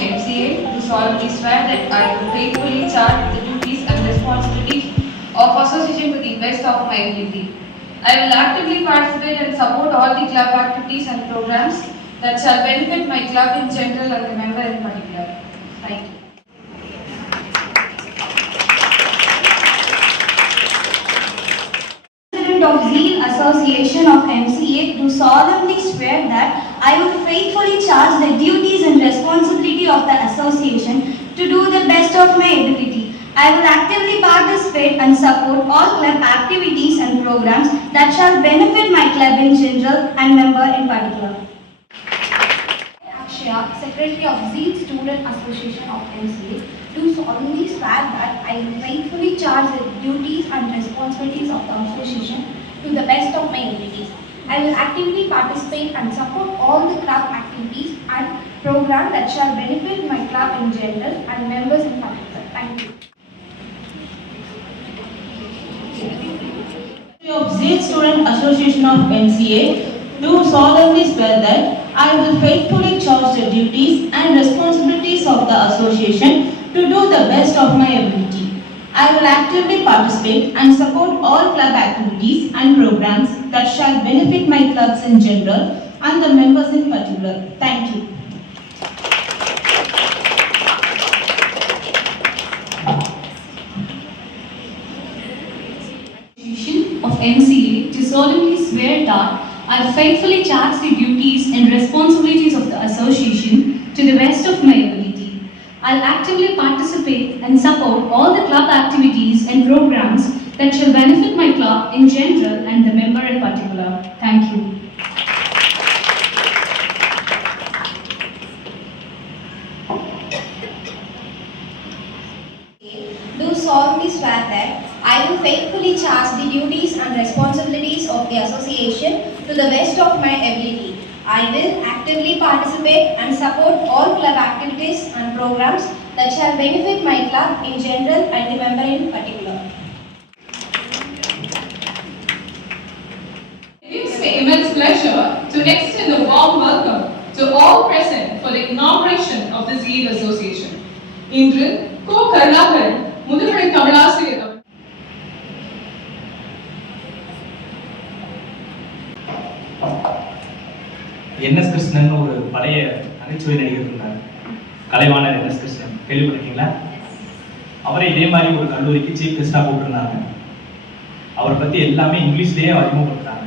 MCA do solemnly swear that I will faithfully charge the duties and responsibilities of association to the best of my ability. I will actively participate and support all the club activities and programs that shall benefit my club in general and the member in particular. Thank you. Of Zeal Association of MCA do solemnly swear that I will faithfully charge the duties and responsibility of the association to do the best of my ability. I will actively participate and support all club activities and programs that shall benefit my club in general and member in particular. Akshaya, Secretary of Zeal Student Association of MCA, do solemnly swear that I will faithfully charge the duties and responsibilities of the association to the best of my abilities. I will actively participate and support all the club activities and programs that shall benefit my club in general and members in particular. Thank you. Of Zeal Student Association of MCA do solemnly swear that I will faithfully charge the duties and responsibilities of the association to do the best of my ability. I will actively participate and support all club activities and programs that shall benefit my clubs in general and the members in particular. Thank you. Of MCA to solemnly swear that I will faithfully charge the duties and responsibilities of the association to the best of my ability. I will actively participate and support all the club activities and programs that shall benefit my club in general and the member in particular. Thank you. Do solemnly swear that I will faithfully charge the duties and responsibilities of the association to the best of my ability. I will actively participate and support all club activities and programs that shall benefit my club in general and the member in particular. It gives me immense pleasure to extend a warm welcome to all present for the inauguration of the Zeal Association. இன்று கோ கருணாகரன் முதுகலை தமிழாசிரியர் NS Krishnan ஒரு பழைய நகைச்சுவை நடிகர் இருந்தார். Kalaivanar NS Krishnan கேள்விப்பட்டிருக்கீங்களா? அவரை இதே மாதிரி ஒரு கல்லூரிக்கு சீஃப் கெஸ்டாக கூப்பிட்டுருந்தாங்க. அவரை பற்றி எல்லாமே இங்கிலீஷ்லேயே அறிமுகப்படுத்தாங்க.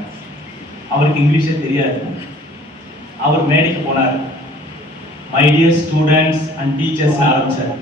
அவருக்கு இங்கிலீஷே தெரியாது. அவர் மேடைக்கு போனார். My dear students and teachers ஆரம்பிச்சார்.